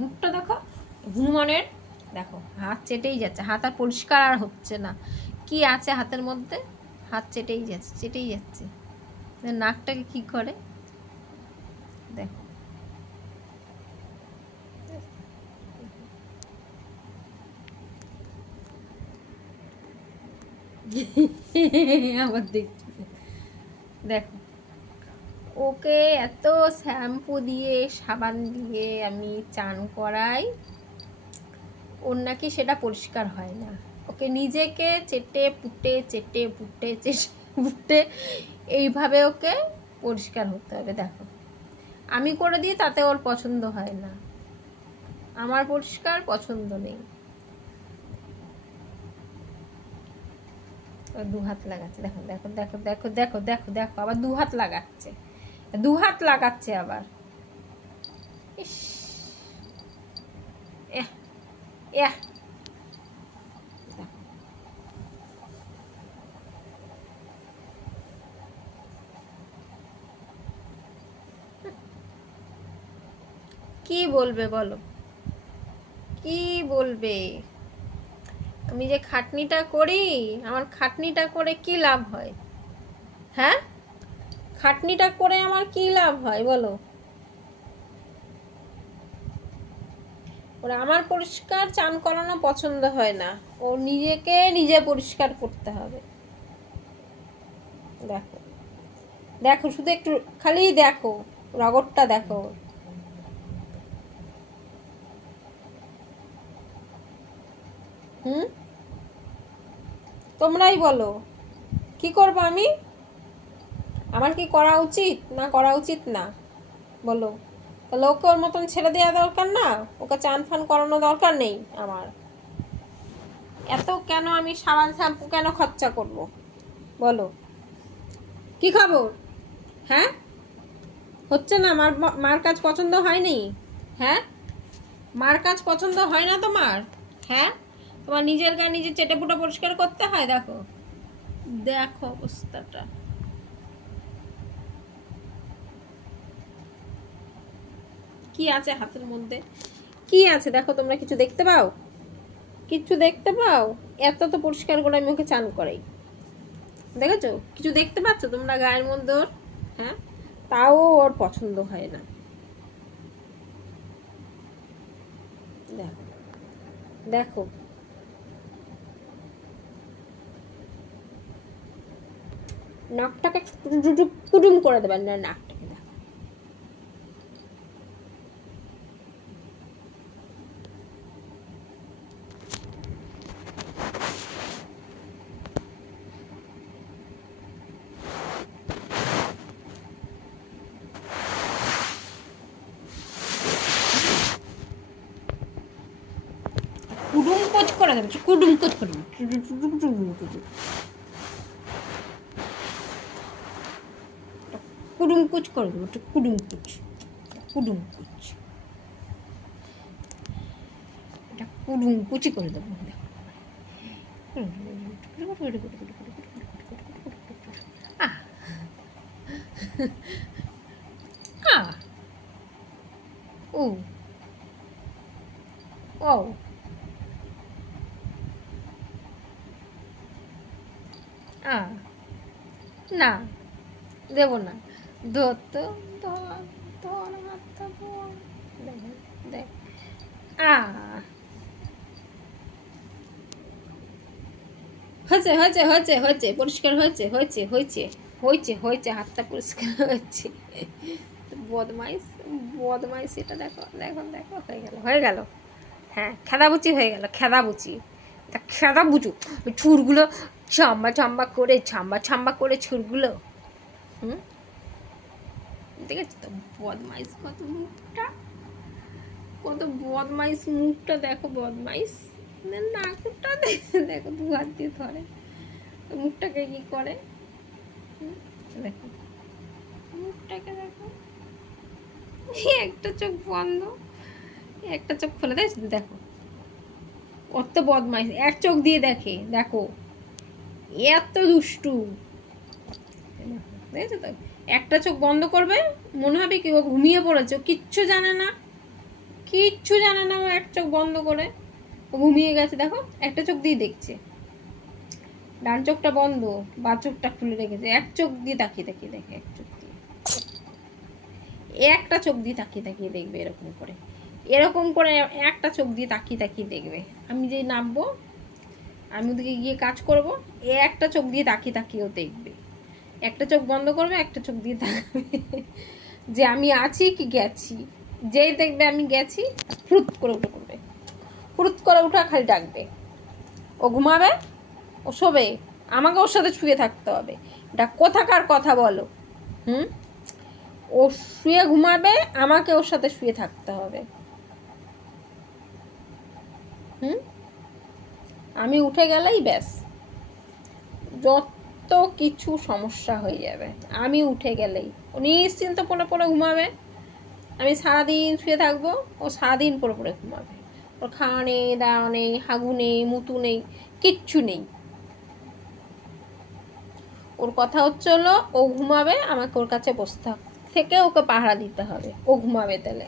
মুখটা দেখো হনুমানের। দেখো হাত চেটেই যাচ্ছে, হাত আর পরিষ্কার আর হচ্ছে না। কি আছে হাতের মধ্যে? হাত চেটেই যাচ্ছে। নাকটাকে কি করে দেখো। আবার দেখছি, দেখো ওকে এত শ্যাম্পু দিয়ে সাবান দিয়ে আমি চান করাই, ওর নাকি সেটা পরিষ্কার হয় না। ওকে নিজেকে চেটে পুটে এইভাবে ওকে পরিষ্কার হতে হবে। দেখো আমি করে দিই, তাতে ওর পছন্দ হয় না, আমার পরিষ্কার পছন্দ নেই। দু হাত লাগাচ্ছে, দেখো দেখো দেখো দেখো দেখো দেখো দেখো আবার দু হাত লাগাচ্ছে আবার। ইস, এহ এহ কি বলবে বলো, কি বলবে? আমি যে খাটনিটা করি, আমার খাটনিটা করে কি লাভ হয়? হ্যাঁ, খাটনিটা করে আমার কি লাভ হয় বলো? ওরা আমার পরিষ্কার চান করানো পছন্দ হয় না, ও নিজেকে নিজে পরিষ্কার করতে হবে। দেখো দেখো শুধু একটু খালি দেখো, রগরটা দেখো। হুম, তোমরাই বলো কি করবো আমি? আমার কি করা উচিত না করা উচিত না বলো? তাহলে ওকে ওর মতন ছেড়ে দেওয়া দরকার না? ওকে চান ফান করানো দরকার নেই আমার? এত কেন আমি সাবান শ্যাম্পু কেন খরচা করব বলো? কি খবর? হ্যাঁ, হচ্ছে না? মার কাজ পছন্দ হয়নি? হ্যাঁ, মার কাজ পছন্দ হয় না তোমার? হ্যাঁ, তোমার নিজের গায়ে নিজে চেটেপুটা পরিষ্কার করতে হয়। দেখো দেখো অবস্থাটা কি আছে হাতের মধ্যে, কি আছে দেখো। তোমরা কিছু দেখতে পাও? কিছু দেখতে পাও? এত তো পরিষ্কার করে আমি ওকে চান করাই, দেখেছো? কিছু দেখতে পাচ্ছ তোমরা গায়ের মধ্যে ওর? হ্যাঁ, তাও ওর পছন্দ হয় না। দেখো দেখো নাকটাকে কুটুম করে দেবেন না, নাকটাকে দেখো। কুডুম কোচ করে দেবে, কুডুম কোচ করে দেবে, কুডুম কুচ করে দেবো, কুডুম কুচ, কুডুম কুচ, এটা কুডুম কুচি করে দেবো। আহ আহ ও ও আহ না, দেবো না। ধর তো, ধর ধর হাতটা ধর, দেখ দেখ। হয়েছে হয়েছে হয়েছে হয়েছে, পরিষ্কার হয়েছে হয়েছে হয়েছে হয়েছে হয়েছে, হাতটা পরিষ্কার হয়েছে। বদমাইশ বদমাইশ, এটা দেখো দেখো দেখো, হয়ে গেল হয়ে গেল। হ্যাঁ, খেদাবুচি হয়ে গেল, খেদাবুচি। তা খেদা বুঝু ছুরগুলো ছাম্বা করে ছুরগুলো। হুম, দেখেছো তো বদমাইশ কত মুখটা, কত বদমাইশ মুখটা দেখো, বদমাইশ। নাকটা দেখো দেখো, দু হাত দিয়ে ধরে, মুখটাকে কি করে দেখো, মুখটাকে দেখো। একটা চোখ বন্ধ, একটা চোখ খুলে দেয়, দেখো কত বদমাইশ, এক চোখ দিয়ে দেখে দেখো, এত দুষ্টু। দেখেছো তো, একটা চোখ বন্ধ করবে, মনে হবে কি ও ঘুমিয়ে পড়েছে, কিচ্ছু জানে না, কিচ্ছু জানে না, ও এক চোখ বন্ধ করে ঘুমিয়ে গেছে। দেখো একটা চোখ দিয়ে দেখছে, ডান চোখটা বন্ধ, বা চোখটা খুলে রেখেছে, এক চোখ দিয়ে তাকিয়ে তাকিয়ে দেখে, এক চোখ দিয়ে, একটা চোখ দিয়ে তাকিয়ে তাকিয়ে দেখবে, এরকম করে এরকম করে একটা চোখ দিয়ে তাকিয়ে তাকিয়ে দেখবে। আমি যেই নামবো, আমি ওদিকে গিয়ে কাজ করব, একটা চোখ দিয়ে তাকিয়ে তাকিয়েও দেখবে, একটা চোখ বন্ধ করবে, একটা চোখ দিয়ে তাকাবে যে আমি আছি কি গেছি। যেই দেখবে আমি গেছি, ফুরুত করে উঠে পড়বে, ফুরুত করে উঠা খালি ডাকবে। ও ঘুমাবে, ও শোবে, আমাকে ওর সাথে শুয়ে থাকতে হবে। এটা কোথাকার কথা বলো? ও শুয়ে ঘুমাবে, আমাকে ওর সাথে শুয়ে থাকতে হবে। আমি উঠে গেলেই ব্যাস যত কিছু সমস্যা হয়ে যাবে। আমি উঠে গেলেই ও নিশ্চিন্ত পড়ে পড়ে ঘুমাবে, আমি সারাদিন শুয়ে থাকবো, ও সারাদিন পড়ে পড়ে ঘুমাবে। ওর খাওয়া নেই, দাওয়া নেই, হাগু নেই, মুতু নেই, কিচ্ছু নেই। ওর কথা হচ্ছে হলো ও ঘুমাবে, আমাকে ওর কাছে বসতে থেকে ওকে পাহারা দিতে হবে, ও ঘুমাবে তাহলে।